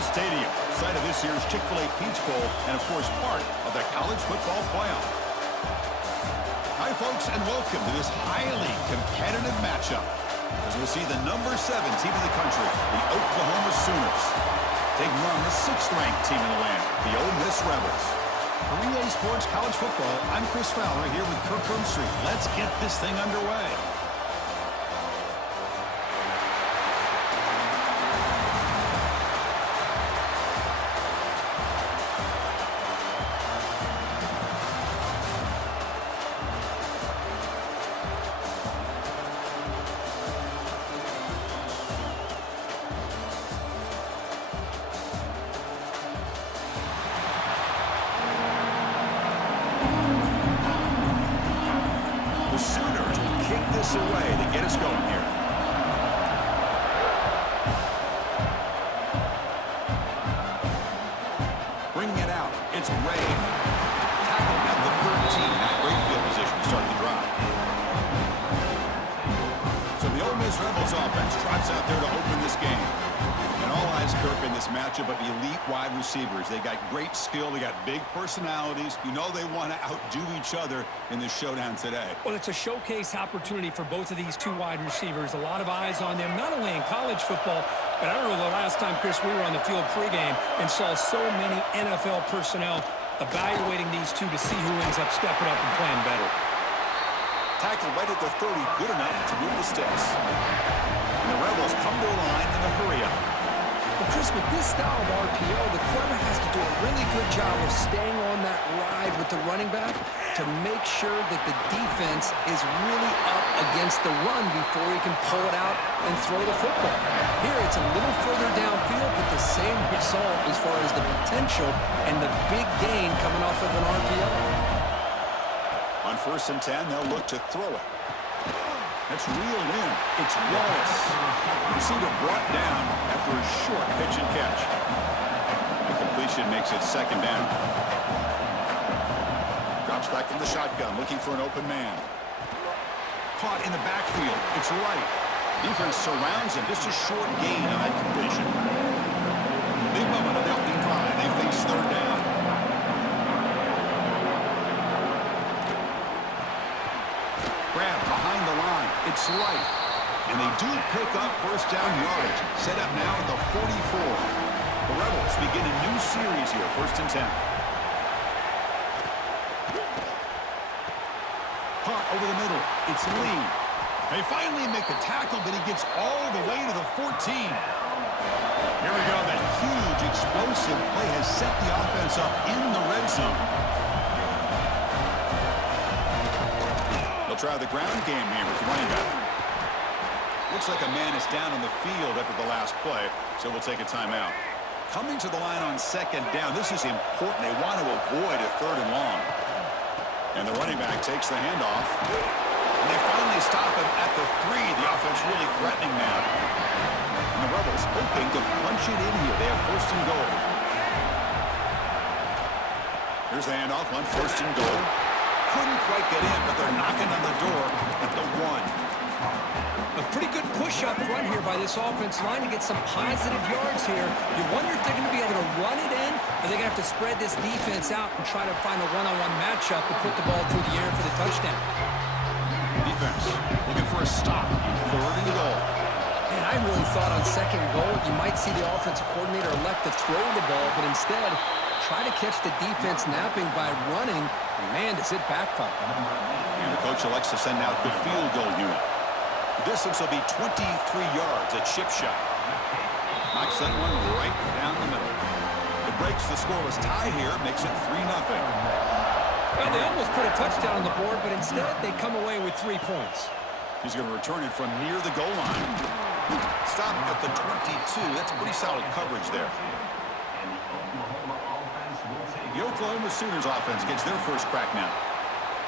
Stadium, site of this year's Chick-fil-A Peach Bowl, and of course part of the college football playoff. Hi folks, and welcome to this highly competitive matchup as we'll see the number 7 team in the country, the Oklahoma Sooners, taking on the 6th-ranked team in the land, the Ole Miss Rebels. For EA Sports College Football, I'm Chris Fowler here with Kirk Herbstreit. Let's get this thing underway. Away to get us going here. Bringing it out, it's Ray. Tackled at the 13, that great field position to start the drive. So the Ole Miss Rebels offense trots out there to open this game. And all eyes, Kirk, in this matchup of elite wide receivers. They got great skill. They got big personalities. You know they want to outdo each other in this showdown today. Well, it's a showcase opportunity for both of these two wide receivers. A lot of eyes on them, not only in college football, but I don't know the last time, Chris, we were on the field pregame and saw so many NFL personnel evaluating these two to see who ends up stepping up and playing better. Tackled right at the 30, good enough to move the sticks. And the Rebels come to the line in a hurry up. But Chris, with this style of RPO, the quarterback has to do a really good job of staying on that ride with the running back to make sure that the defense is really up against the run before he can pull it out and throw the football. Here, it's a little further downfield, but the same result as far as the potential and the big gain coming off of an RPO. On 1st and 10, they'll look to throw it. It's reeled in. It's Wallace. Receiver brought down after a short pitch and catch. The completion makes it 2nd down. Drops back from the shotgun, looking for an open man. Caught in the backfield. It's right. Defense surrounds him. Just a short gain on that completion. Big moment of the opening drive. They face 3rd down. Grab behind the line. It's right. And they do pick up 1st down yardage. Set up now at the 44. The Rebels begin a new series here, 1st and 10. Caught over the middle. It's Lee. They finally make the tackle, but he gets all the way to the 14. Here we go. That huge explosive play has set the offense up in the red zone. They'll try the ground game here with running back. Looks like a man is down on the field after the last play, so we'll take a timeout. Coming to the line on 2nd down, this is important. They want to avoid a 3rd and long. And the running back takes the handoff. And they finally stop him at the 3. The offense really threatening now. And the Rebels hoping to punch it in here. They have 1st and goal. Here's the handoff on 1st and goal. Couldn't quite get in, but they're knocking on the door at the 1. A pretty good push up front here by this offensive line to get some positive yards here. You wonder if they're going to be able to run it in, or they're going to have to spread this defense out and try to find a one-on-one matchup and put the ball through the air for the touchdown. Defense looking for a stop on 3rd and goal. Man, I really thought on 2nd goal you might see the offensive coordinator elect to throw the ball, but instead try to catch the defense napping by running, and man, does it backfire. And the coach elects to send out the field goal unit. The distance will be 23 yards, a chip shot. Knocks that one right down the middle. It breaks the scoreless tie here, makes it 3-0. Well, they almost put a touchdown on the board, but instead they come away with 3 points. He's going to return it from near the goal line. Stop at the 22. That's pretty solid coverage there. The Oklahoma Sooners offense gets their first crack now.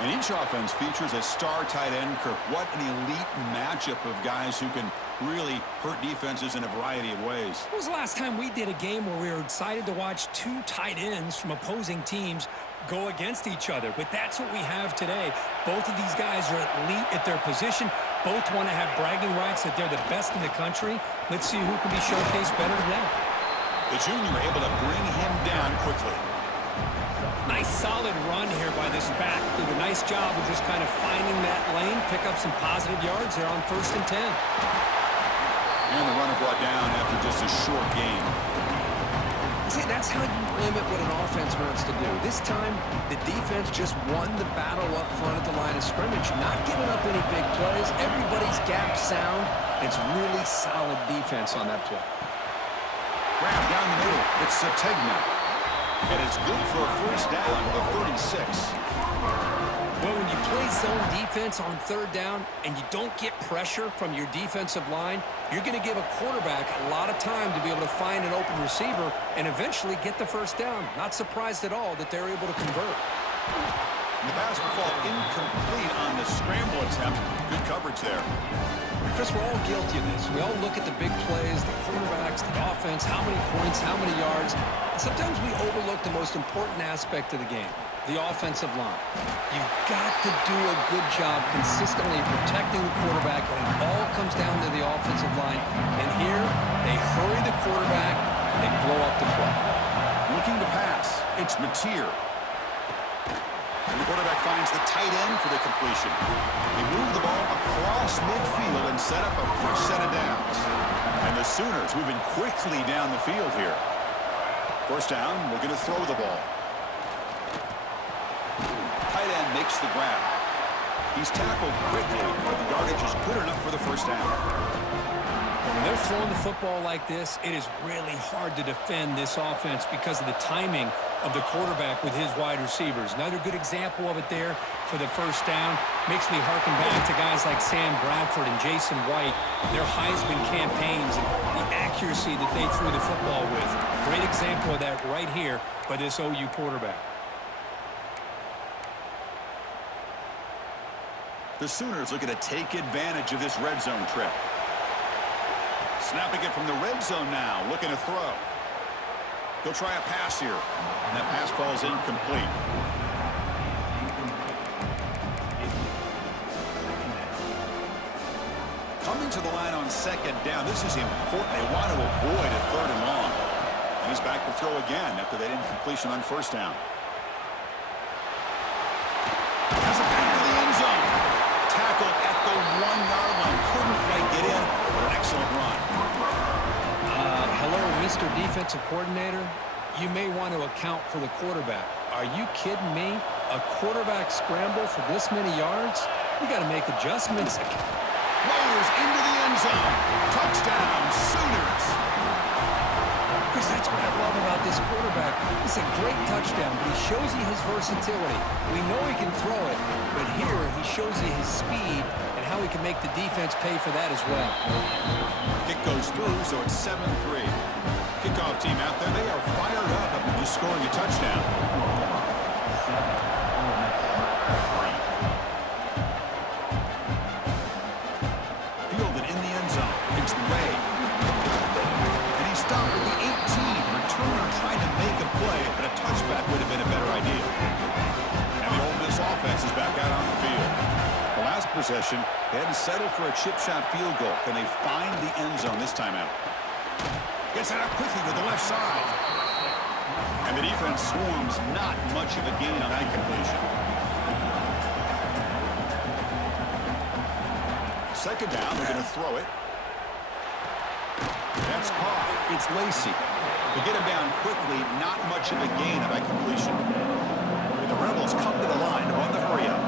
And each offense features a star tight end, Kirk. What an elite matchup of guys who can really hurt defenses in a variety of ways. When was the last time we did a game where we were excited to watch 2 tight ends from opposing teams go against each other? But that's what we have today. Both of these guys are elite at their position. Both want to have bragging rights that they're the best in the country. Let's see who can be showcased better than that. The junior able to bring him down quickly. Nice solid run here by this back. Did a nice job of just kind of finding that lane, pick up some positive yards there on 1st and 10. And the runner brought down after just a short gain. See, that's how you limit what an offense wants to do. This time, the defense just won the battle up front at the line of scrimmage, not giving up any big plays. Everybody's gap sound. It's really solid defense on that play. Grab down the middle. It's Sategna. And it's good for a first down of the 36. Well, when you play zone defense on 3rd down and you don't get pressure from your defensive line, you're going to give a quarterback a lot of time to be able to find an open receiver and eventually get the first down. Not surprised at all that they're able to convert. The pass will fall incomplete on the scramble attempt. Good coverage there. Chris, we're all guilty of this. We all look at the big plays, the quarterbacks, the offense, how many points, how many yards. And sometimes we overlook the most important aspect of the game, the offensive line. You've got to do a good job consistently protecting the quarterback, and it all comes down to the offensive line. And here, they hurry the quarterback, and they blow up the play. Looking to pass. It's Mateer. And the quarterback finds the tight end for the completion. They move the ball across midfield and set up a fresh set of downs. And the Sooners moving quickly down the field here. First down, we're going to throw the ball. Tight end makes the grab. He's tackled quickly, but the yardage is good enough for the first down. When they're throwing the football like this, it is really hard to defend this offense because of the timing of the quarterback with his wide receivers. Another good example of it there for the first down. Makes me harken back to guys like Sam Bradford and Jason White, their Heisman campaigns and the accuracy that they threw the football with. Great example of that right here by this OU quarterback. The Sooners looking to take advantage of this red zone trip. Snapping it from the red zone now, looking to throw. He'll try a pass here, and that pass falls incomplete. Coming to the line on 2nd down, this is important. They want to avoid a 3rd and long. And he's back to throw again after that incompletion on 1st down. Has it back to the end zone. Tackled at the 1-yard line. Couldn't quite get in, but an excellent run. Hello, Mr. Defensive Coordinator. You may want to account for the quarterback. Are you kidding me? A quarterback scramble for this many yards? You got to make adjustments. Loaders into the end zone. Touchdown, Sooners. Chris, that's what I love about this quarterback. It's a great touchdown, but he shows you his versatility. We know he can throw it, but here he shows you his speed and how he can make the defense pay for that as well. Kick goes through, so it's 7-3. Kickoff team out there, they are fired up after just scoring a touchdown. Fielded in the end zone. It's Ray. And he stopped at the 18. Returner tried to make a play, but a touchback would have been a better idea. And the Ole Miss offense is back out on the field. The last possession, they had to settle for a chip shot field goal. Can they find the end zone this time out? Gets it out quickly to the left side. And the defense swarms, not much of a gain on that completion. 2nd down, they're going to throw it. That's caught. It's Lacey. To get him down quickly, not much of a gain on that completion. And the Rebels come to the line to run the hurry up.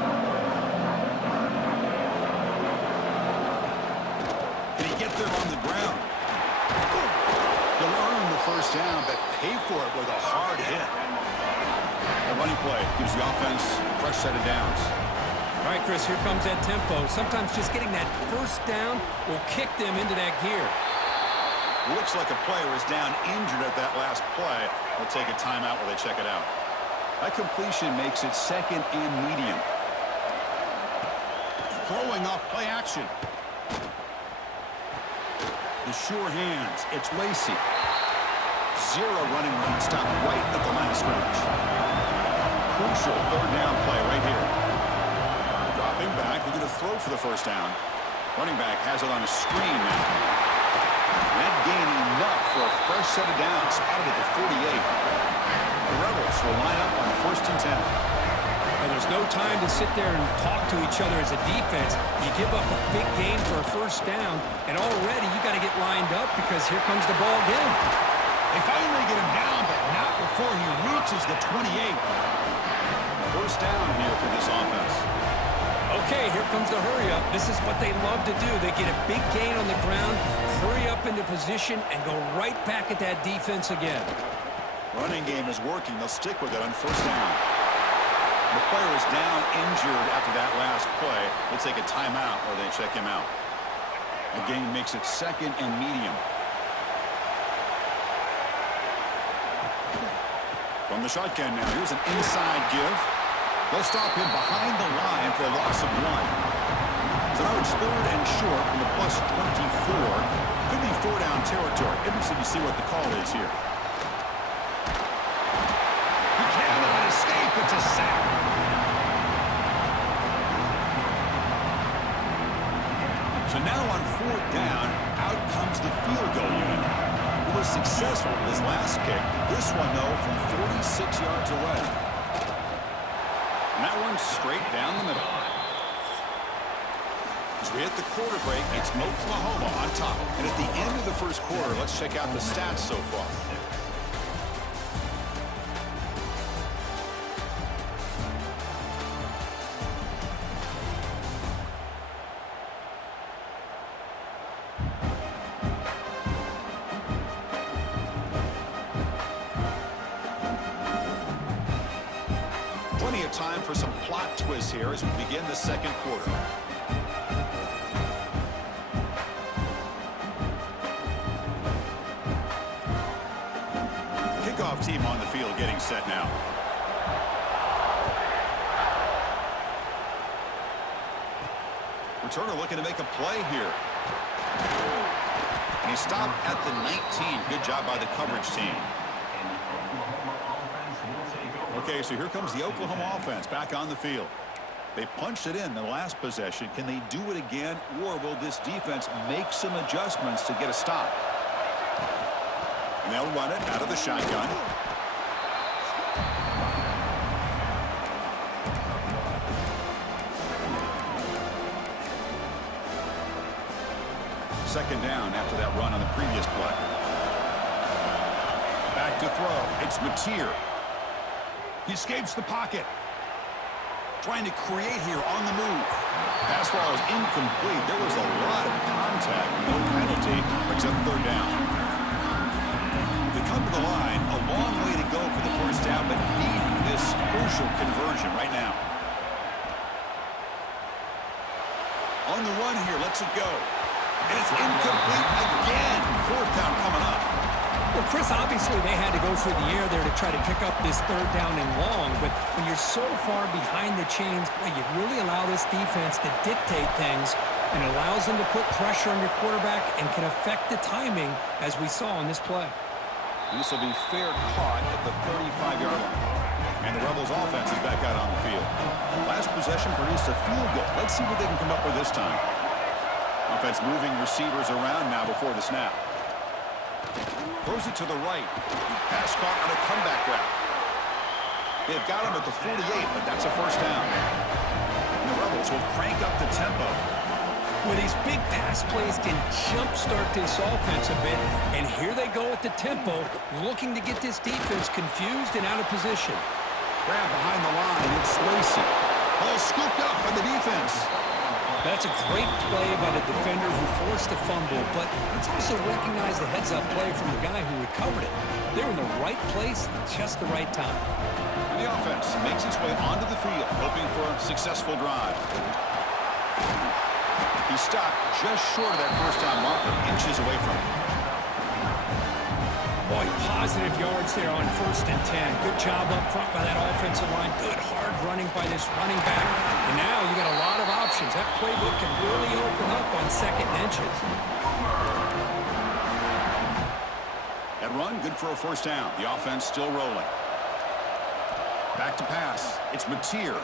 Can he get there on the ground? He'll earn the first down, but pay for it with a hard hit. The running play gives the offense a fresh set of downs. All right, Chris, here comes that tempo. Sometimes just getting that first down will kick them into that gear. Looks like a player is down injured at that last play. They'll take a timeout while they check it out. That completion makes it 2nd and medium. Throwing off play action. The sure hands. It's Lacey. 0 running room. Stopped right at the line of scrimmage. Crucial 3rd down play right here. Dropping back. They're going to throw for the first down. Running back has it on a screen now. That gain enough for a fresh just set it down, spotted at the 48. The Rebels will line up on 1st and 10. And there's no time to sit there and talk to each other as a defense. You give up a big gain for a 1st down, and already you got to get lined up because here comes the ball again. They finally get him down, but not before he reaches the 28. 1st down here for this offense. Okay, here comes the hurry up. This is what they love to do. They get a big gain on the ground, hurry up into position, and go right back at that defense again. Running game is working. They'll stick with it on 1st down. The player is down injured after that last play. They'll take a timeout or they check him out. The game makes it 2nd and medium. From the shotgun now, here's an inside give. They'll stop him behind the line for a loss of 1. So now it's 3rd and short from the plus 24. Could be 4-down territory. Interested to see what the call is here. He cannot escape. It's a sack. So now on 4th down, out comes the field goal unit. He was successful with his last kick. This one, though, from 46 yards away. And that one's straight down the middle. As we hit the quarter break, it's Oklahoma on top. And at the end of the 1st quarter, let's check out the stats so far. Plenty of time for some plot twists here as we begin the 2nd quarter. Kickoff team on the field getting set now. Returner looking to make a play here. And he stopped at the 19. Good job by the coverage team. Okay, so here comes the Oklahoma offense back on the field. They punched it in the last possession. Can they do it again, or will this defense make some adjustments to get a stop? And they'll run it out of the shotgun. Second down after that run on the previous play. Back to throw. It's Mateer. He escapes the pocket. Trying to create here on the move. Pass ball is incomplete. There was a lot of contact. No penalty, except 3rd down. They come to the line. A long way to go for the 1st down, but need this crucial conversion right now. On the run here. Lets it go. And it's incomplete again. 4th down coming up. Well, Chris, obviously they had to go through the air there to try to pick up this 3rd down and long, but when you're so far behind the chains, boy, you really allow this defense to dictate things, and it allows them to put pressure on your quarterback and can affect the timing, as we saw on this play. This will be fair caught at the 35-yard line. And the Rebels offense is back out on the field. Last possession produced a field goal. Let's see what they can come up with this time. Offense moving receivers around now before the snap. Throws it to the right. Pass caught on a comeback route. They've got him at the 48, but that's a 1st down. And the Rebels will crank up the tempo. Well, these big pass plays can jumpstart this offense a bit, and here they go at the tempo, looking to get this defense confused and out of position. Grab behind the line. It's Lacy. Ball scooped up by the defense. That's a great play by the defender who forced the fumble, but let's also recognize the heads-up play from the guy who recovered it. They're in the right place at just the right time. And the offense makes its way onto the field, hoping for a successful drive. He stopped just short of that 1st down marker, inches away from it. Boy, positive yards there on 1st and 10. Good job up front by that offensive line. Good hard running by this running back. And now you got a lot of options. That playbook can really open up on 2nd and inches. That run, good for a 1st down. The offense still rolling. Back to pass. It's Mateer.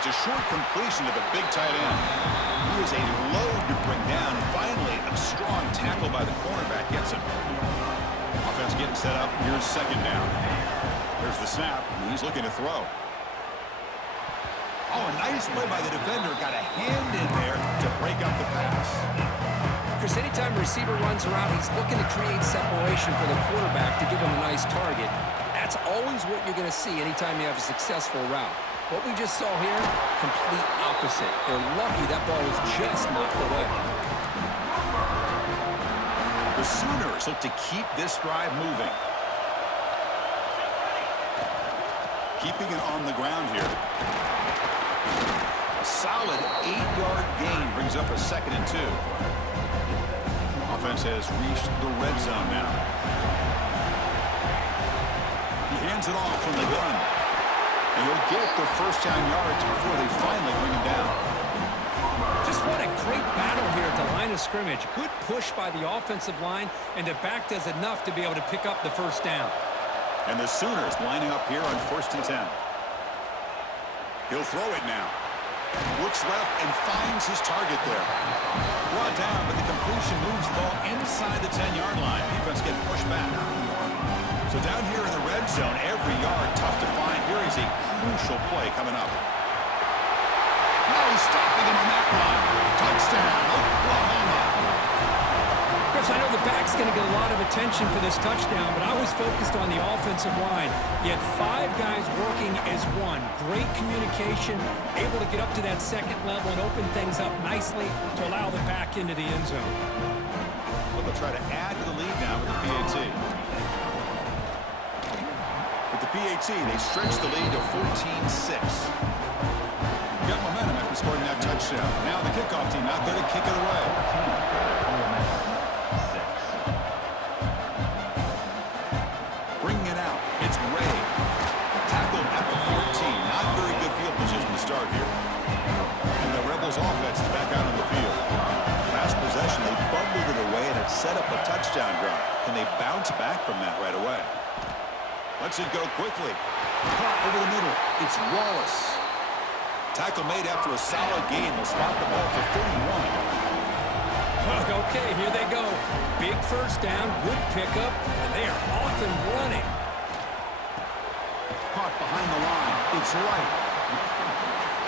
It's a short completion to the big tight end. He is a load to bring down. And finally, a strong tackle by the cornerback gets him. Offense getting set up. Here's second down. There's the snap. And he's looking to throw. Oh, a nice play by the defender. Got a hand in there to break up the pass. Chris, anytime a receiver runs around, he's looking to create separation for the quarterback to give him a nice target. That's always what you're going to see anytime you have a successful route. What we just saw here, complete opposite. They're lucky that ball was just knocked away. The Sooners look to keep this drive moving. Keeping it on the ground here. A solid 8-yard gain brings up a 2nd and 2. Offense has reached the red zone now. He hands it off from the gun. And he'll get the first down yards before they finally bring him down. Just what a great battle here at the line of scrimmage. Good push by the offensive line, and the back does enough to be able to pick up the first down. And the Sooners lining up here on 1st and 10. He'll throw it now. Looks left and finds his target there. Brought down, but the completion moves the ball inside the 10-yard line. Defense getting pushed back. So down here in the red zone, every yard tough to find. Here is a crucial play coming up. Now he's stopping him on that run. Touchdown, Oklahoma. Chris, I know the back's going to get a lot of attention for this touchdown, but I was focused on the offensive line. You had 5 guys working as one. Great communication, able to get up to that second level and open things up nicely to allow the back into the end zone. Well, they'll try to add to the lead now with the PAT. With the PAT, they stretch the lead to 14-6. Got momentum after scoring that touchdown. Now the kickoff team out there to kick it away. Bringing it out. It's Ray. Tackled at the 14. Not very good field position to start here. And the Rebels offense is back out on the field. Last possession, they fumbled it away and it set up a touchdown drive. Can they bounce back from that right away? Lets it go quickly. Caught over the middle. It's Wallace. Tackle made after a solid gain. They'll spot the ball for 41. Okay, here they go. Big first down, good pickup, and they are off and running. Caught behind the line. It's right.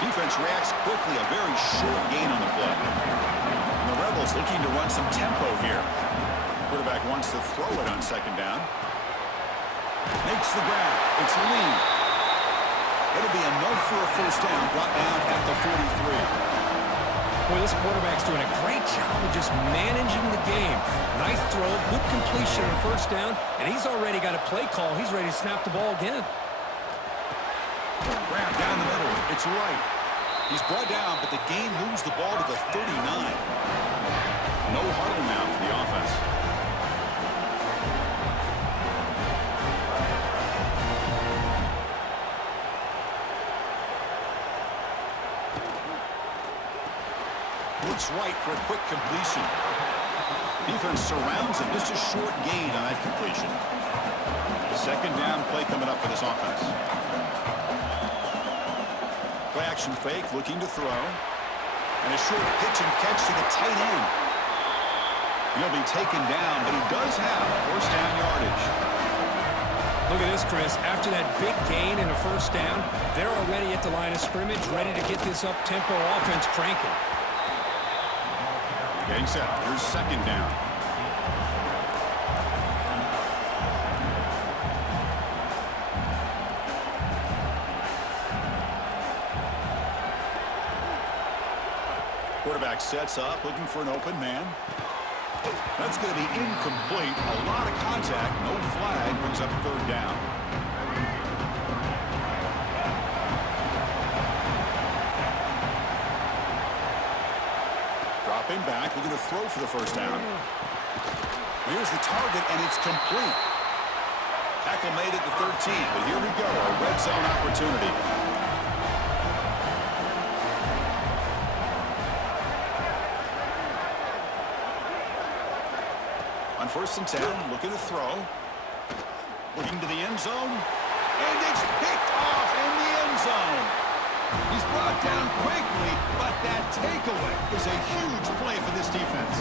Defense reacts quickly. A very short gain on the play. And the Rebels looking to run some tempo here. Quarterback wants to throw it on 2nd down. Makes the grab. It's Lee. It'll be enough for a first down. Brought down at the 43. Boy, this quarterback's doing a great job of just managing the game. Nice throw, good completion on first down, and he's already got a play call. He's ready to snap the ball again. Grab down the middle. It's right. He's brought down, but the game moves the ball to the 39. No huddle now for the offense. Looks right for a quick completion. Defense surrounds him. Just a short gain on that completion. 2nd down play coming up for this offense. Play action fake, looking to throw. And a short pitch and catch to the tight end. He'll be taken down, but he does have first down yardage. Look at this, Chris. After that big gain and a first down, they're already at the line of scrimmage, ready to get this up-tempo offense cranking. Getting set. Here's 2nd down. Quarterback sets up, looking for an open man. That's going to be incomplete. A lot of contact. No flag. Brings up 3rd down. Dropping back, looking to throw for the first down. Here's the target, and it's complete. Tackle made at the 13, but here we go, a red zone opportunity. On 1st and 10, looking to throw. Looking to the end zone. And it's picked off in the end zone. He's brought down quickly, but that takeaway is a huge play for this defense.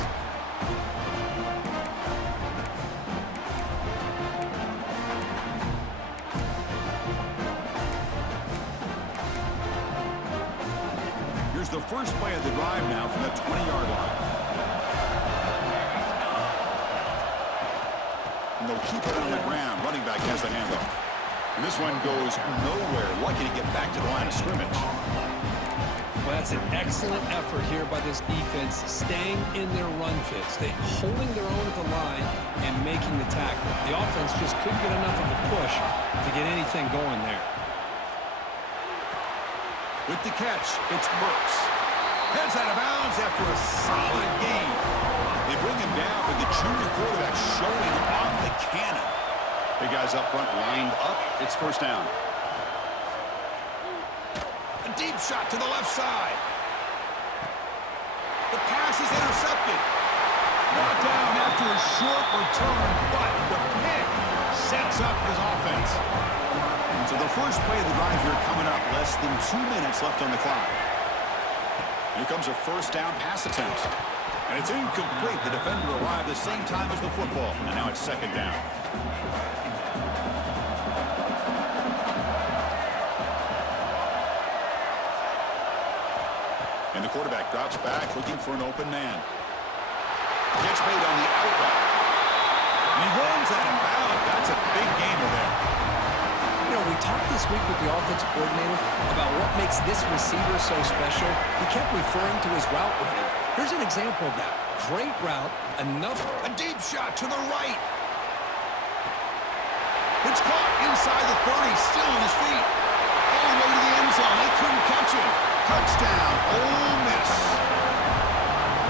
is the first play of the drive now from the 20-yard line. And they'll keep it on the ground. Running back has the handoff. And this one goes nowhere. Lucky to get back to the line of scrimmage. Well, that's an excellent effort here by this defense, staying in their run fits. They holding their own at the line and making the tackle. The offense just couldn't get enough of a push to get anything going there. With the catch, it's Brooks. Heads out of bounds after a solid gain. They bring him down with the junior quarterback showing off the cannon. Big guys up front lined up. It's first down. A deep shot to the left side. The pass is intercepted. Brought down after a short return, but the pick sets up his offense. So the first play of the drive here coming up. Less than 2 minutes left on the clock. Here comes a first down pass attempt. And it's incomplete. The defender arrived the same time as the football. And now it's second down. And the quarterback drops back looking for an open man. Gets made on the out route. And he runs out of bounds. That's a big gainer there. You know, we talked this week with the offensive coordinator about what makes this receiver so special. He kept referring to his route running. Here's an example of that. Great route, enough. A deep shot to the right. It's caught inside the 30, still on his feet. All the way to the end zone. They couldn't catch him. Touchdown, Ole Miss.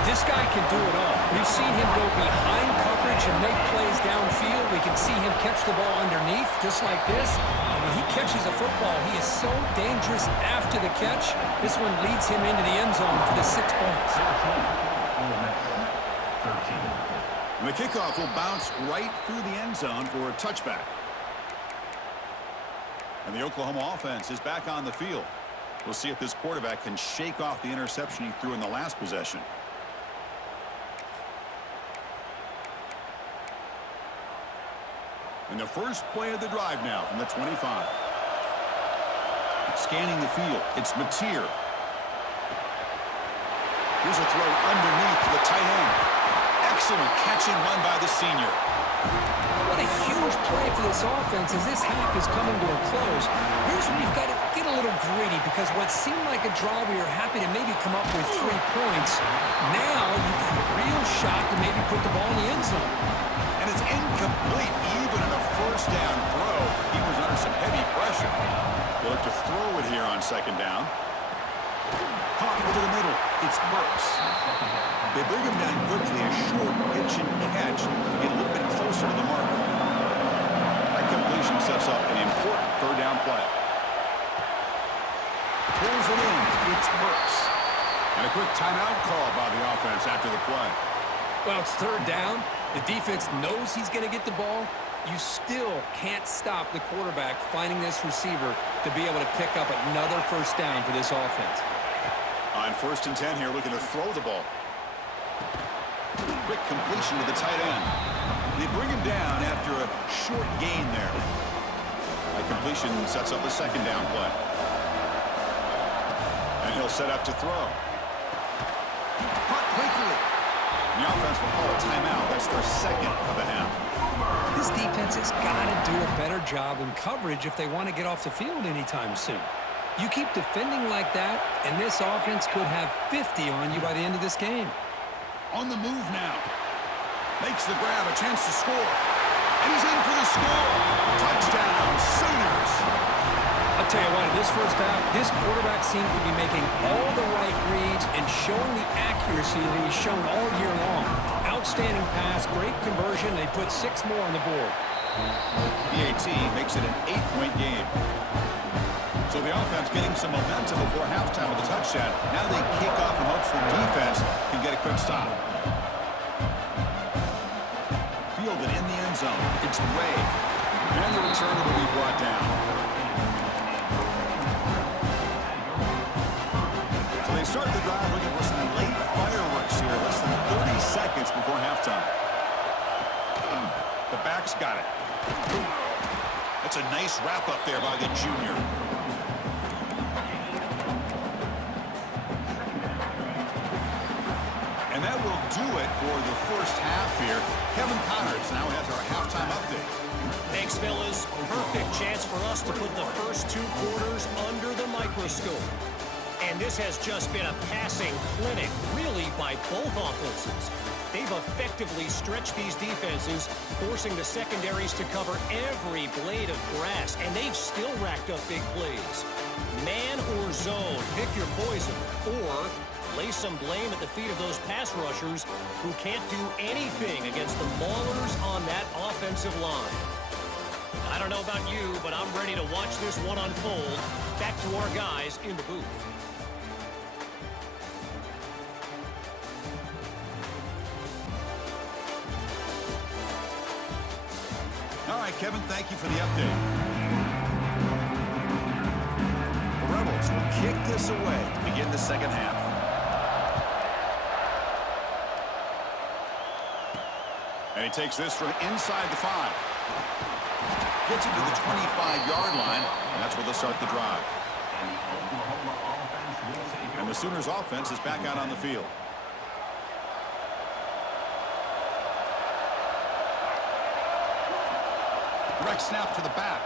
This guy can do it all. We've seen him go behind coverage and make plays downfield. We can see him catch the ball underneath, just like this. And when he catches a football, he is so dangerous after the catch. This one leads him into the end zone for the 6 points. And the kickoff will bounce right through the end zone for a touchback. And the Oklahoma offense is back on the field. We'll see if this quarterback can shake off the interception he threw in the last possession. And the first play of the drive now from the 25. Scanning the field, it's Mateer. Here's a throw underneath to the tight end. Excellent catch and run by the senior. What a huge play for this offense as this half is coming to a close. Here's where you've got to get a little gritty because what seemed like a drive where you're happy to maybe come up with 3 points, now you've got a real shot to maybe put the ball in the end zone. And it's incomplete even in a first down throw. He was under some heavy pressure. They'll look to throw it here on second down. Caught over the middle. It's Brooks. They bring him down quickly. A short pitch and catch to get a little bit closer to the mark. That completion sets up an important third down play. Pulls it in. It's Brooks. And a quick timeout call by the offense after the play. Well, it's third down. The defense knows he's going to get the ball. You still can't stop the quarterback finding this receiver to be able to pick up another first down for this offense. On 1st and 10 here, looking to throw the ball. Quick completion to the tight end. They bring him down after a short gain there. That completion sets up a second down play. And he'll set up to throw. Caught quickly. The offense will call a timeout. That's their second of the half. This defense has got to do a better job in coverage if they want to get off the field anytime soon. You keep defending like that, and this offense could have 50 on you by the end of this game. On the move now. Makes the grab, a chance to score. And he's in for the score. Touchdown, Sooners. I'll tell you what, in this first half, this quarterback seems to be making all the right reads and showing the accuracy that he's shown all year long. Outstanding pass, great conversion. They put 6 more on the board. PAT makes it an 8-point game. So the offense getting some momentum before halftime with a touchdown. Now they kick off in hopes the defense can get a quick stop. Fielded in the end zone. It's Ray. And the returner will be brought down. So they start the drive looking for some late fireworks here. Less than 30 seconds before halftime. The back's got it. That's a nice wrap up there by the junior. And that will do it for the first half here. Kevin Connors now has our halftime update. Thanks, fellas. Perfect chance for us to put the first 2 quarters under the microscope. And this has just been a passing clinic, really, by both offenses. They've effectively stretched these defenses, forcing the secondaries to cover every blade of grass, and they've still racked up big plays. Man or zone, pick your poison, or lay some blame at the feet of those pass rushers who can't do anything against the maulers on that offensive line. I don't know about you, but I'm ready to watch this one unfold. Back to our guys in the booth. All right, Kevin, thank you for the update. The Rebels will kick this away to begin the second half. And he takes this from inside the 5. Gets it to the 25-yard line, and that's where they'll start the drive. And the Sooners offense is back out on the field. Direct snap to the back.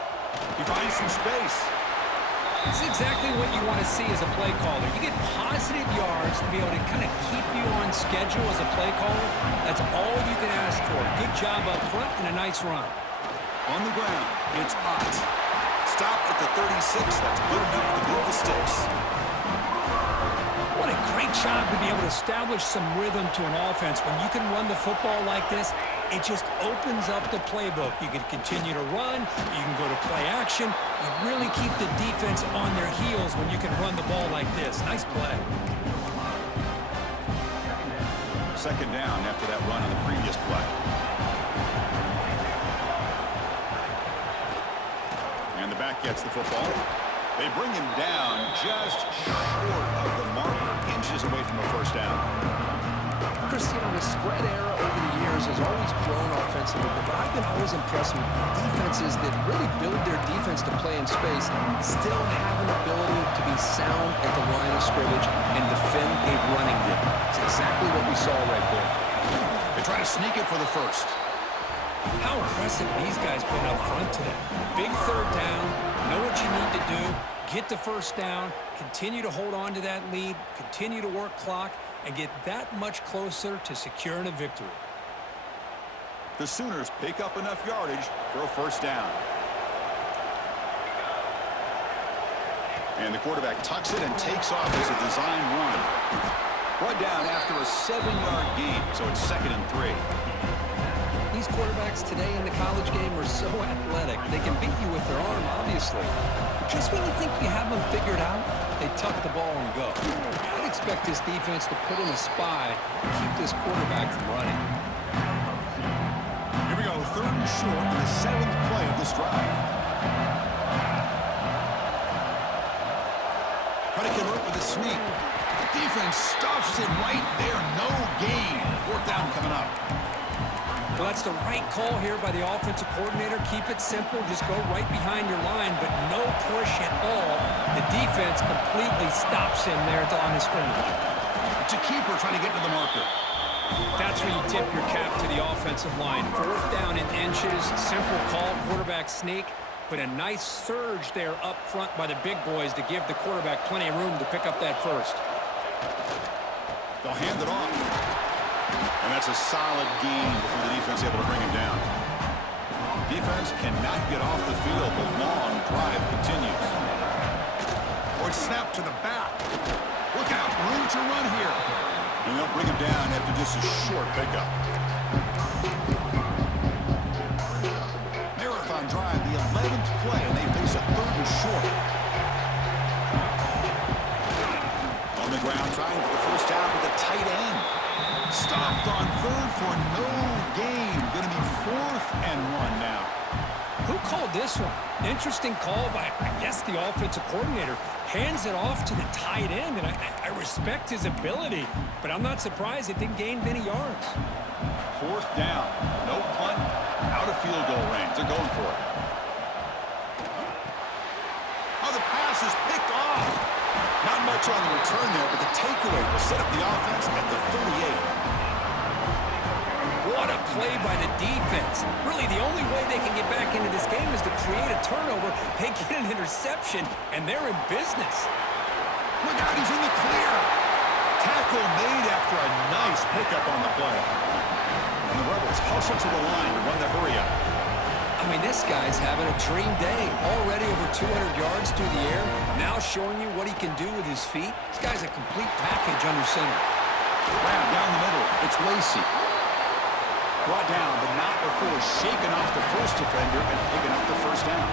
He finds some space. This is exactly what you want to see as a play caller. You get positive yards to be able to kind of keep you on schedule as a play caller. That's all you can ask for. Good job up front and a nice run. On the ground, it's Ott. Stop at the 36. That's good enough to move the sticks. What a great job to be able to establish some rhythm to an offense. When you can run the football like this, it just opens up the playbook. You can continue to run. You can go to play action. You really keep the defense on their heels when you can run the ball like this. Nice play. Second down after that run on the previous play. And the back gets the football. They bring him down just short of the marker, inches away from a first down. Chris, you know, the spread era over the years has always grown offensively, but I've been always impressed with defenses that really build their defense to play in space, still have an ability to be sound at the line of scrimmage and defend a running game. It's exactly what we saw right there. They try to sneak it for the first. How impressive these guys been up front today. Big third down, know what you need to do, get the first down, continue to hold on to that lead, continue to work clock, and get that much closer to securing a victory. The Sooners pick up enough yardage for a first down. And the quarterback tucks it and takes off as a design run. Brought down after a 7-yard gain, so it's 2nd and 3. These quarterbacks today in the college game are so athletic. They can beat you with their arm, obviously. But just when you think you have them figured out, they tuck the ball and go. I'd expect this defense to put in a spy and keep this quarterback from running. Here we go, 3rd and short on the 7th play of this drive. Try to convert with a sneak. The defense stuffs it right there. No gain. 4th down coming up. Well, that's the right call here by the offensive coordinator. Keep it simple. Just go right behind your line, but no push at all. The defense completely stops him there at the line of scrimmage. It's a keeper trying to get to the marker. That's where you tip your cap to the offensive line. 4th down in inches. Simple call, quarterback sneak, but a nice surge there up front by the big boys to give the quarterback plenty of room to pick up that first. They'll hand it off. And that's a solid gain before the defense able to bring him down. Defense cannot get off the field. The long drive continues. Or it's snapped to the back. Look out, room to run here. And they'll bring him down after just a short pickup. Marathon drive, the 11th play, and they face a 3rd and short. On the ground, trying for the first down with a tight end. Stopped on 3rd for no gain. Going to be 4th and 1 now. Who called this one? Interesting call by, I guess, the offensive coordinator. Hands it off to the tight end, and I respect his ability, but I'm not surprised it didn't gain many yards. 4th down. No punt. Out of field goal range. They're going for it. Oh, the pass is picked off. Not much on the return there, but the takeaway will set up the offense at the 38. What a play by the defense. Really, the only way they can get back into this game is to create a turnover. They get an interception, and they're in business. Look out, he's in the clear. Tackle made after a nice pickup on the play. And the Rebels hustle to the line to run the hurry up. I mean, this guy's having a dream day. Already over 200 yards through the air. Now showing you what he can do with his feet. This guy's a complete package under center. Grab down the middle. It's Lacey. Brought down, but not before shaking off the first defender and picking up the first down.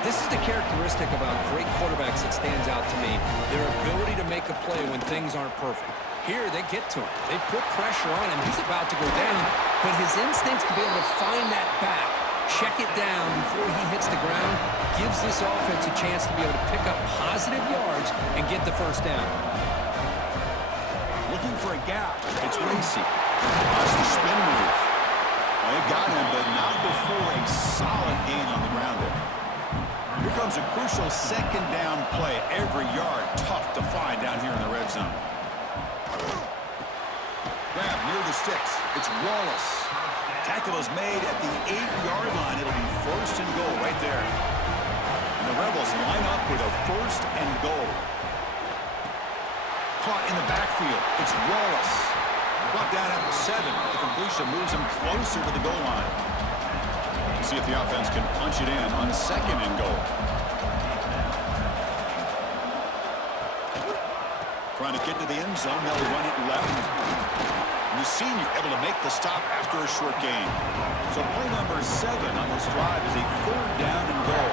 This is the characteristic about great quarterbacks that stands out to me. Their ability to make a play when things aren't perfect. Here, they get to him. They put pressure on him. He's about to go down, but his instincts to be able to find that back, check it down before he hits the ground, gives this offense a chance to be able to pick up positive yards and get the first down. Looking for a gap. It's Lacey. Watch the spin move. They've got him, but not before a solid gain on the ground there. Here comes a crucial second down play. Every yard tough to find down here in the red zone. Grab near the sticks. It's Wallace. Tackle is made at the 8-yard line. It'll be first and goal right there. And the Rebels line up with a first and goal. Caught in the backfield. It's Wallace. Brought down at the 7. The completion moves him closer to the goal line. See if the offense can punch it in on second and goal. Trying to get to the end zone. They'll run it left. And the senior able to make the stop after a short gain. So play number 7 on this drive is a third down and goal.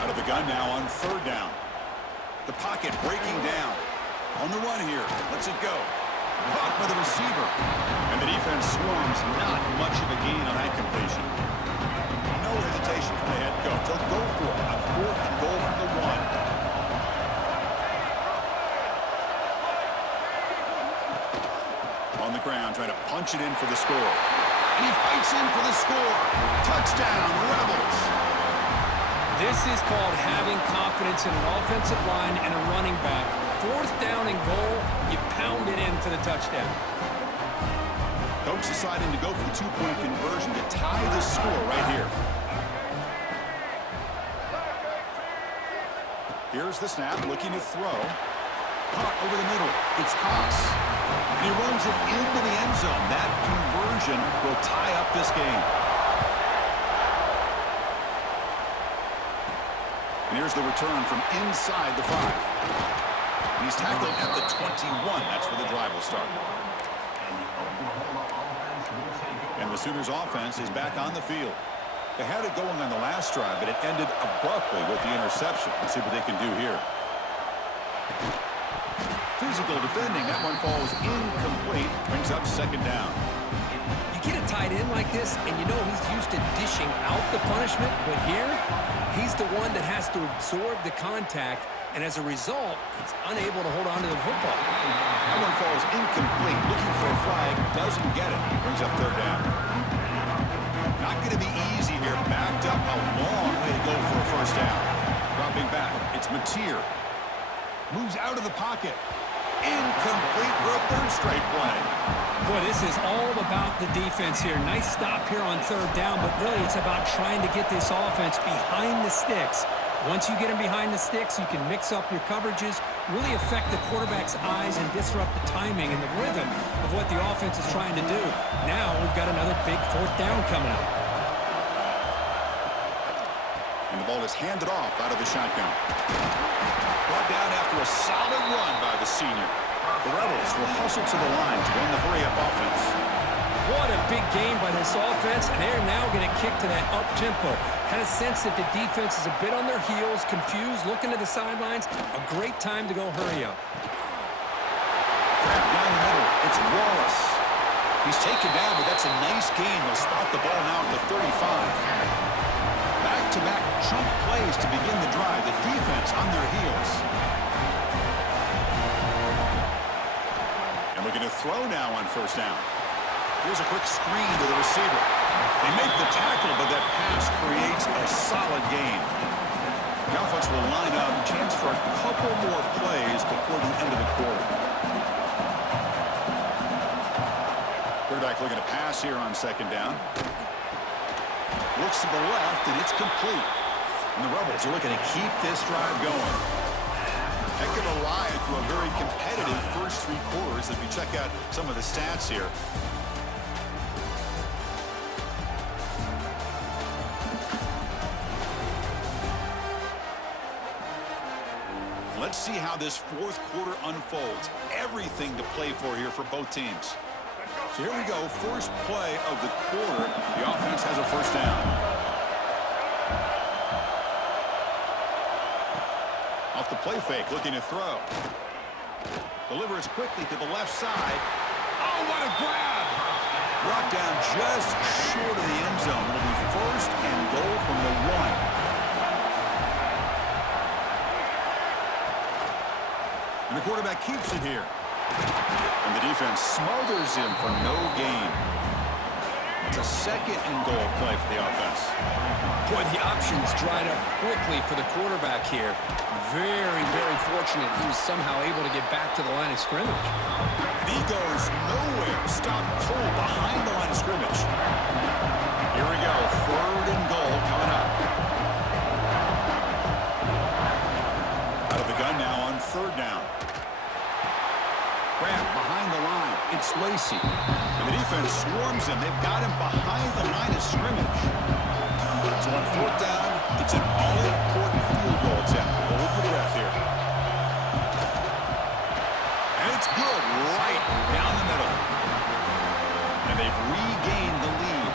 Out of the gun now on third down. The pocket breaking down. On the run here. Lets it go. Caught by the receiver. And the defense swarms. Not much of a gain on that completion. No hesitation from the head coach. They'll go for it on fourth and goal from the 1. On the ground, trying to punch it in for the score. And he fights in for the score. Touchdown, Rebels. This is called having confidence in an offensive line and a running back. Fourth down and goal, you pound it in for the touchdown. Coach deciding to go for the two-point conversion to tie the score right here. Here's the snap, looking to throw. Caught over the middle. It's Cox. And he runs it into the end zone. That conversion will tie up this game. And here's the return from inside the 5. He's tackled at the 21. That's where the drive will start. And the Sooners offense is back on the field. They had it going on the last drive, but it ended abruptly with the interception. Let's see what they can do here. Physical defending. That one falls incomplete. Brings up second down. You get a tight end like this, and you know he's used to dishing out the punishment, but here, he's the one that has to absorb the contact, and as a result, he's unable to hold on to the football. That one falls incomplete. Looking for a flag. Doesn't get it. Brings up third down. Not going to be easy here. Backed up a long way to go for a first down. Dropping back. It's Mateer. Moves out of the pocket. Incomplete for a third straight play. Boy, this is all about the defense here. Nice stop here on third down, but really it's about trying to get this offense behind the sticks. Once you get them behind the sticks, you can mix up your coverages, really affect the quarterback's eyes and disrupt the timing and the rhythm of what the offense is trying to do. Now we've got another big fourth down coming up. And the ball is handed off out of the shotgun. Brought down after a solid run by the senior. The Rebels will hustle to the line to run the hurry-up offense. What a big game by this offense, and they're now going to kick to that up-tempo. Kind of sense that the defense is a bit on their heels, confused, looking to the sidelines. A great time to go hurry up. Trap down the middle. It's Wallace. He's taken down, but that's a nice gain. They'll spot the ball now at the 35. Back-to-back chunk plays to begin the drive. The defense on their heels. And looking to throw now on first down. Here's a quick screen to the receiver. They make the tackle, but that pass creates a solid gain. The offense will line up, chance for a couple more plays before the end of the quarter. Quarterback looking to pass here on second down. Looks to the left, and it's complete. And the Rebels are looking to keep this drive going. Heck of a ride through a very competitive first three quarters as we check out some of the stats here. Let's see how this fourth quarter unfolds. Everything to play for here for both teams. So here we go, first play of the quarter. The offense has a first down. Off the play fake, looking to throw. Delivers quickly to the left side. Oh, what a grab! Brought down just short of the end zone. It'll be first and goal from the 1. And the quarterback keeps it here. And the defense smothers him for no gain. It's a second and goal play for the offense. Boy, the options dried up quickly for the quarterback here. Very, very fortunate he was somehow able to get back to the line of scrimmage. He goes nowhere. Stop cold behind the line of scrimmage. Here we go. Third and goal coming up. Out of the gun now on third down. Grab behind the line. It's Lacy. And the defense swarms him. They've got him behind the line of scrimmage. So on fourth down, it's an all-important field goal attempt. Hold your breath here. And it's good right down the middle. And they've regained the lead.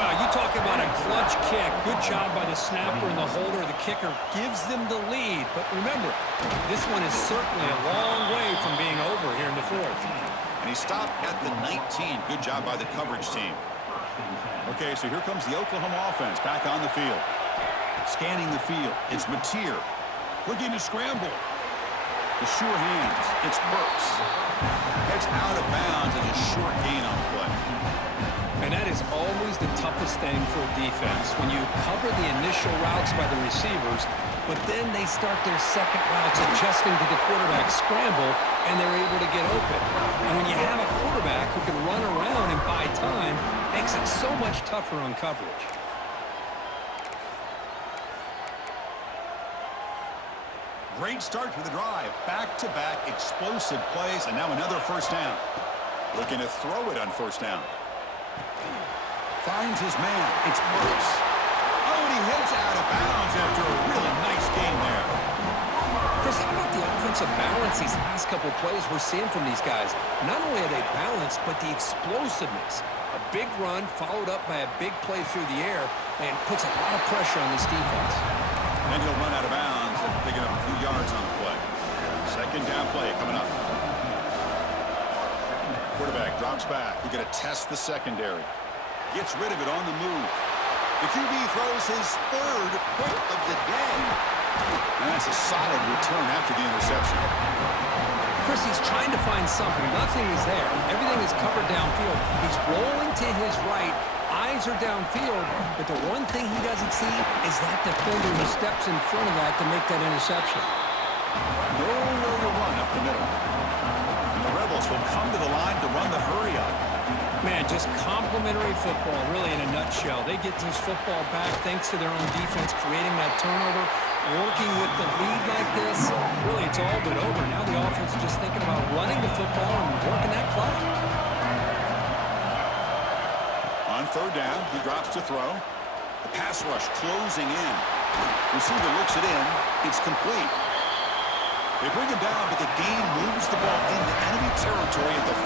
Well, you talk about a clutch kick. Good job by the snapper and the holder. The kicker gives them the lead. But remember, this one is certainly a long way from being over here in the fourth. And he stopped at the 19. Good job by the coverage team. Okay, so here comes the Oklahoma offense back on the field. Scanning the field. It's Mateer. Looking to scramble. The sure hands. It's Burks. Heads out of bounds and a short gain on the play. And that is always the toughest thing for a defense, when you cover the initial routes by the receivers, but then they start their second routes adjusting to the quarterback's scramble, and they're able to get open. And when you have a quarterback who can run around and buy time, it makes it so much tougher on coverage. Great start to the drive. Back-to-back explosive plays, and now another first down. Looking to throw it on first down. Finds his man. It's Burks. Oh, and he heads out of bounds after a really nice game there. Chris, how about the offensive balance these last couple of plays we're seeing from these guys? Not only are they balanced, but the explosiveness. A big run followed up by a big play through the air, and puts a lot of pressure on this defense. And he'll run out of bounds and pick up a few yards on the play. Second down play coming up. Quarterback drops back. He's going to test the secondary. Gets rid of it on the move. The QB throws his third hit of the day. And that's a solid return after the interception. Chris, he's trying to find something. Nothing is there. Everything is covered downfield. He's rolling to his right. Eyes are downfield. But the one thing he doesn't see is that defender who steps in front of that to make that interception. Nowhere to run up the middle. And the Rebels will come to the line to run the hurry up. Man, just complimentary football, really, in a nutshell. They get this football back thanks to their own defense, creating that turnover, working with the lead like this. Really, it's all but over. Now the offense is just thinking about running the football and working that clock. On third down, he drops to throw. The pass rush closing in. Receiver looks it in. It's complete. They bring him down, but the game moves the ball into enemy territory at the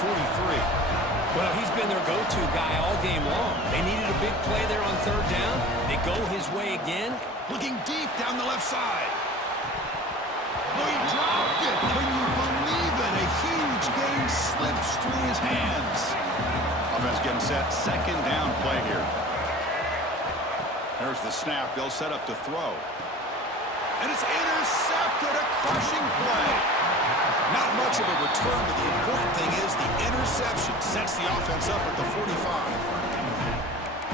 43. Well, he's been their go-to guy all game long. They needed a big play there on third down. They go his way again. Looking deep down the left side. Oh, he dropped it. Can you believe it? A huge gain slips through his hands. Offense getting set. Second down play here. There's the snap. They'll set up to throw. And it's intercepted. A crushing play. Not much much of a return, but the important thing is the interception sets the offense up at the 45.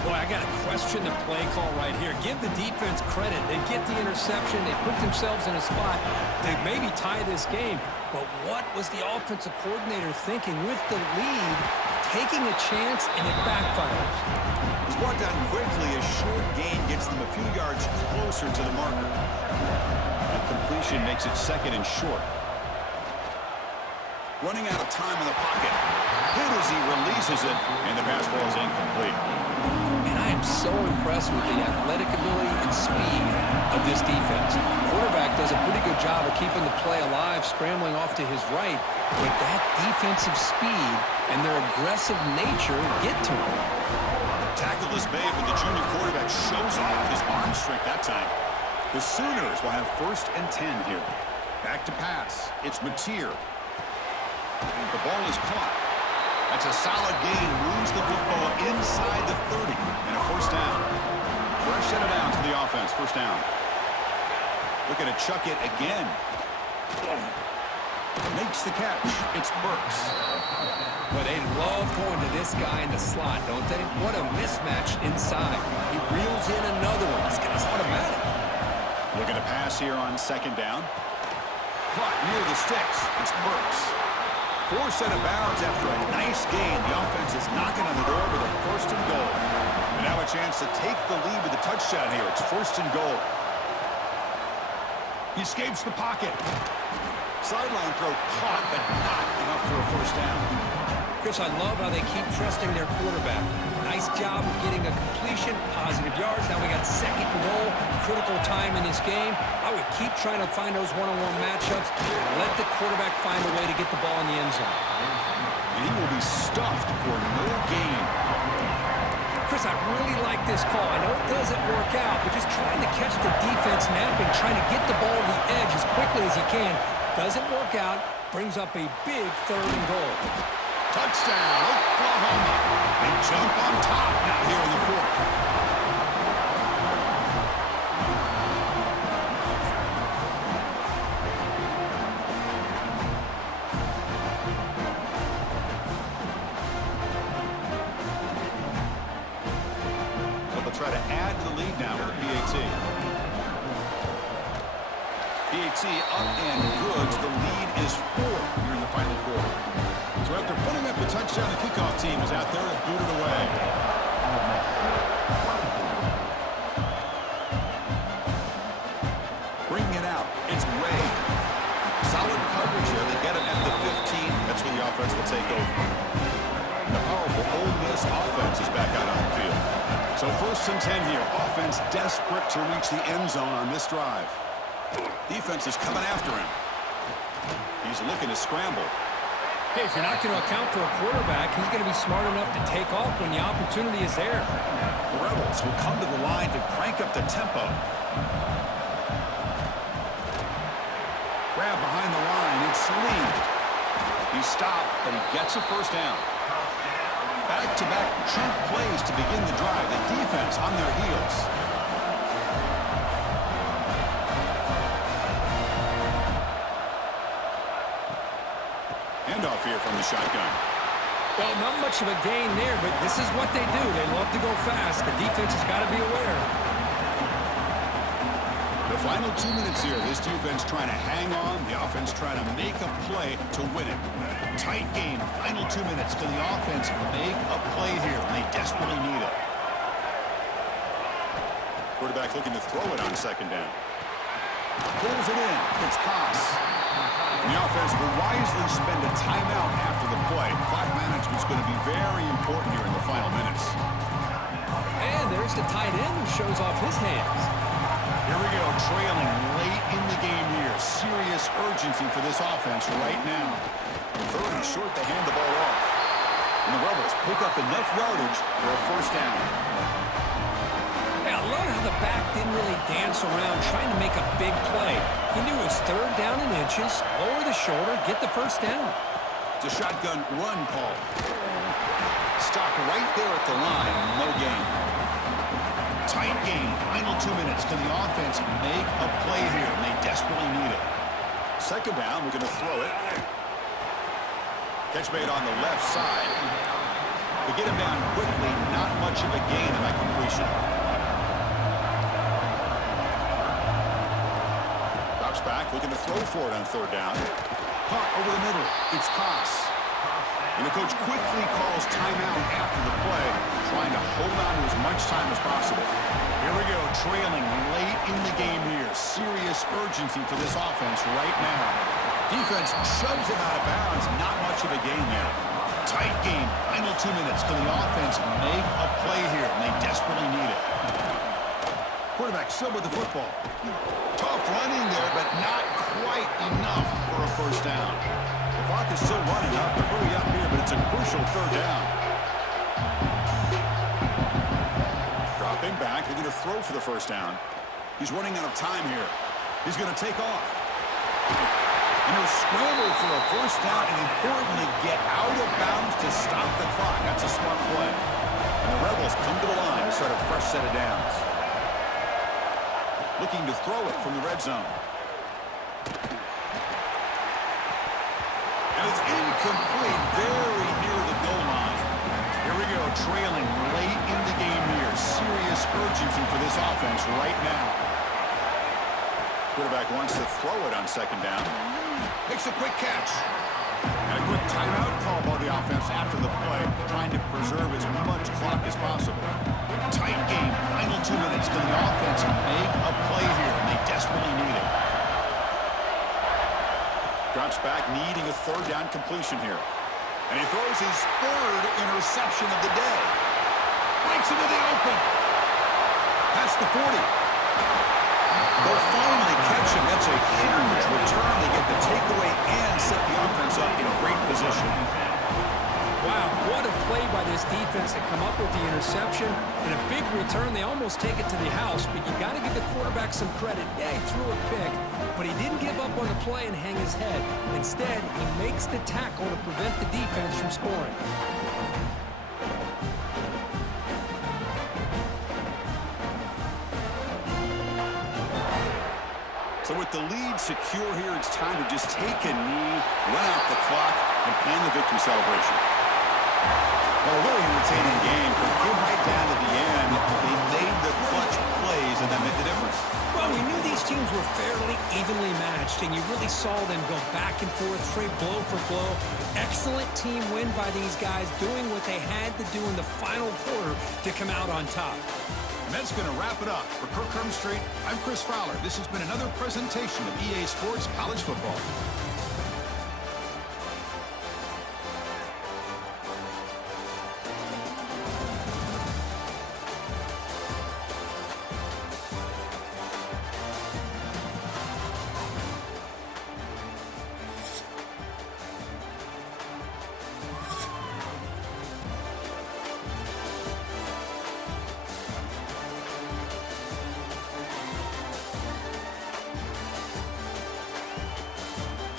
Boy, I got to question the play call right here. Give the defense credit. They get the interception. They put themselves in a spot. They maybe tie this game. But what was the offensive coordinator thinking with the lead, taking a chance, and it backfires? It's brought down quickly. A short gain gets them a few yards closer to the marker. That completion makes it second and short. Running out of time in the pocket. Hit as he releases it, and the pass ball is incomplete. And I am so impressed with the athletic ability and speed of this defense. The quarterback does a pretty good job of keeping the play alive, scrambling off to his right, but that defensive speed and their aggressive nature get to him. Tackle is made, but the junior quarterback shows off his arm strength that time. The Sooners will have 1st and 10 here. Back to pass. It's Mateer. The ball is caught. That's a solid gain. Moves the football inside the 30 and a 1st down. Fresh set of downs for the offense. 1st down. Looking to chuck it again. Makes the catch. It's Burks. Well, they love going to this guy in the slot, don't they? What a mismatch inside. He reels in another one. This guy's automatic. Looking to pass here on 2nd down. Caught near the sticks. It's Burks. 4 set of bounds after a nice gain. The offense is knocking on the door with a 1st and goal. And now a chance to take the lead with a touchdown here. It's 1st and goal. He escapes the pocket. Sideline throw caught, but not enough for a 1st down. Chris, I love how they keep trusting their quarterback. Nice job of getting a completion, positive yards. Now we got 2nd and goal, critical time in this game. I would keep trying to find those one-on-one matchups and let the quarterback find a way to get the ball in the end zone. And he will be stuffed for no gain. Chris, I really like this call. I know it doesn't work out, but just trying to catch the defense napping, trying to get the ball to the edge as quickly as he can. Doesn't work out, brings up a big 3rd and goal. Touchdown, Oklahoma. They jump on top now here in the 4th. They'll try to add to the lead now with a PAT. PAT up and good. The lead is 4 here in the final quarter. So after putting up the touchdown, the kickoff team is out there and booted away. Bringing it out, it's Ray. Solid coverage here. They get it at the 15. That's where the offense will take over. The powerful Ole Miss offense is back out on the field. So 1st and 10 here. Offense desperate to reach the end zone on this drive. Defense is coming after him. He's looking to scramble. Hey, if you're not going to account for a quarterback, he's going to be smart enough to take off when the opportunity is there. The Rebels will come to the line to crank up the tempo. Grab behind the line. It's Lee. He stopped, but he gets a 1st down. Back-to-back chunk plays to begin the drive. The defense on their heels. Handoff here from the shotgun. Well, not much of a gain there, but this is what they do. They love to go fast. The defense has got to be aware. The final 2 minutes here. This defense trying to hang on. The offense trying to make a play to win it. Tight game. Final 2 minutes. Can the offense make a play here? They desperately need it. Quarterback looking to throw it on 2nd down. Pulls it in. It's pass. And the offense will wisely spend a timeout after the play. Clock management's going to be very important here in the final minutes. And there's the tight end who shows off his hands. Here we go, trailing late in the game here. Serious urgency for this offense right now. 3rd and short, they hand the ball off. And the Rebels pick up enough yardage for a 1st down. Yeah, I love how the back didn't really dance around trying to make a big play. He knew it was 3rd down in inches, lower the shoulder, get the 1st down. It's a shotgun run call. Stopped right there at the line, no gain. Tight game, final 2 minutes. Can the offense make a play here? And they desperately need it. 2nd down, we're going to throw it. Catch made on the left side. To get him down quickly, not much of a gain in that completion. Drops back, looking to throw for it on third down. Caught over the middle. It's Haas. And the coach quickly calls timeout after the play, trying to hold on to as much time as possible. Here we go, trailing late in the game here. Serious urgency for this offense right now. Defense shoves him out of bounds. Not much of a gain there. Tight game. Final 2 minutes. Can the offense make a play here? And they desperately need it. Quarterback still with the football. Tough running there, but not quite enough for a first down. The clock is still running up to hurry up here, but it's a crucial third down. Dropping back, they're going to throw for the first down. He's running out of time here. He's going to take off. And he'll scramble for a first down and importantly get out of bounds to stop the clock. That's a smart play. And the Rebels come to the line to start a fresh set of downs. Looking to throw it from the red zone. And it's incomplete, very near the goal line. Here we go, trailing late in the game here. Serious urgency for this offense right now. Quarterback wants to throw it on second down. Makes a quick catch. And a quick timeout call by the offense after the play, trying to preserve as much clock as possible. Tight game, final 2 minutes. Can the offense make a play here? And they desperately need it. Drops back, needing a third down completion here. And he throws his third interception of the day. Breaks into the open. Past the 40. They'll finally catch him. That's a huge return. They get the takeaway and set the offense up in a great position. Wow, what a play by this defense to come up with the interception and a big return. They almost take it to the house, but you got to give the quarterback some credit. Yeah, he threw a pick, but he didn't give up on the play and hang his head. Instead, he makes the tackle to prevent the defense from scoring. So with the lead secure here, it's time to just take a knee, run out the clock, and plan the victory celebration. Well, a really entertaining game. From came right down to the end, they made the clutch plays, and that made the difference. Well, we knew these teams were fairly evenly matched, and you really saw them go back and forth, trade blow for blow. Excellent team win by these guys, doing what they had to do in the final quarter to come out on top. And that's going to wrap it up. For Kirk Street, I'm Chris Fowler. This has been another presentation of EA Sports College Football.